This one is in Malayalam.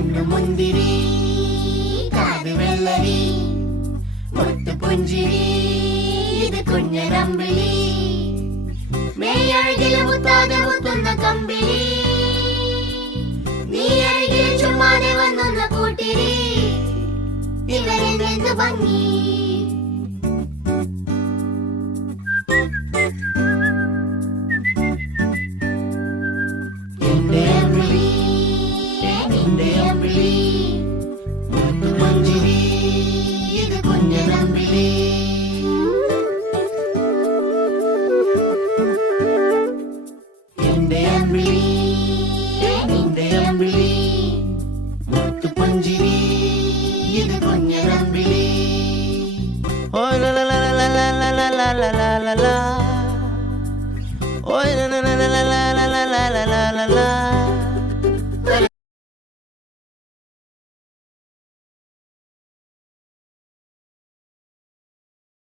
കണ്ണു മുന്തിരി കാത് വെള്ളരി മുത്തു പുഞ്ചിരി ഇത് കുഞ്ഞനമ്പിളി മേയഴകില് മുത്താതെ മുത്തുന്ന കമ്പിളി നീ അഴകിൽ ചുമ്മാതെ വന്നൊന്ന കൂട്ടിരി ഇവരെന്ത് ഭംഗി